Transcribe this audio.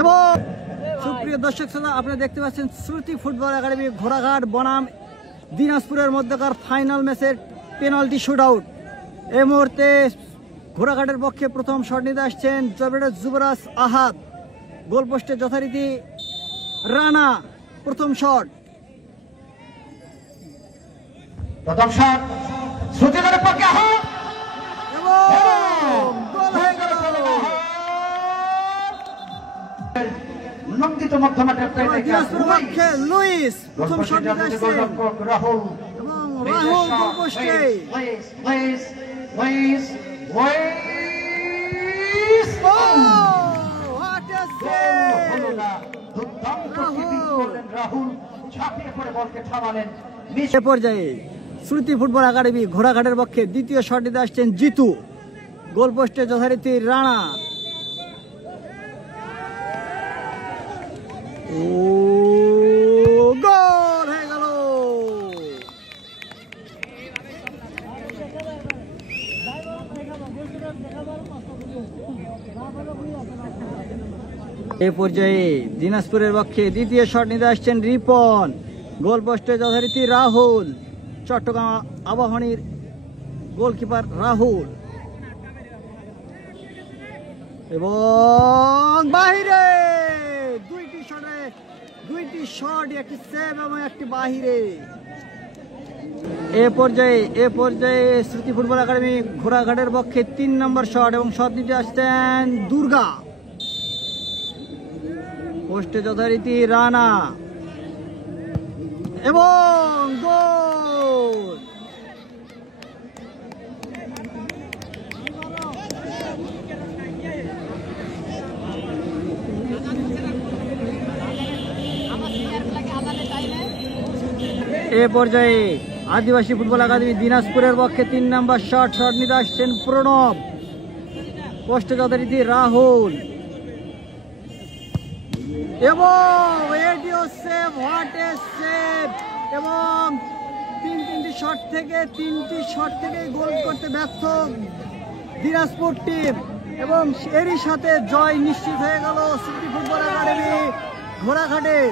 এবং সুপ্রিয় দর্শক শ্রোতা, আপনারা দেখতে পাচ্ছেন শ্রুতি ফুটবল একাডেমি ঘোড়াঘাট বনাম দিনাজপুরের মধ্যকার ফাইনাল ম্যাচের পেনাল্টি শুট আউট। এই মুহূর্তে ঘোড়াঘাটের পক্ষে প্রথম শট নিতে আসছেন যুবরাজ আহাদ। গোলপোস্টে যথারীতি রানা প্রথম শট। শ্রুতিদের পক্ষে আহাদ এবং গোল হয়ে গেল। নন্দিত মধ্যমাঠের দিনাজপুরের পক্ষে লুইস প্রথম শট নিতে আসছেন রাহুল এবং রাহুল গোলপোস্টে এ পর্যায়ে শ্রুতি ফুটবল একাডেমি ঘোড়াঘাটের পক্ষে দ্বিতীয় শট নিতে আসছেন জিতু। গোলপোস্টে যথারীতি রানা। ও গোল হয়ে গেল। এ পর্যায়ে দিনাজপুরের পক্ষে দ্বিতীয় শট নিতে আসছেন রিপন। গোলপোস্টে যথারীতি রাহুল। চট্টগ্রাম আবাহনীর গোলকিপার রাহুল এবং বাহিরে দুইটি শট, একটি সেভ এবং একটি বাহিরে। এ পর্যায়ে শ্রুতি ফুটবল একাডেমি ঘোড়াঘাটের পক্ষে 3 নম্বর শট এবং শট নিতে আসছেন দুর্গা। পোস্টে যথারীতি রানা এবং গোল। এ পর্যায়ে আদিবাসী ফুটবল একাডেমি দিনাজপুরের পক্ষে 3 নম্বর শট নিতে আসছেন প্রণব। পোস্টে যথারীতি রাহুল এবং এটিও সেভ, হোয়াট এ সেভ। এবং তিনটি শট থেকে গোল করতে ব্যর্থ দিনাজপুর টিম এবং এরই সাথে জয় নিশ্চিত হয়ে গেল শ্রুতি ফুটবল একাডেমি ঘোড়াঘাটের।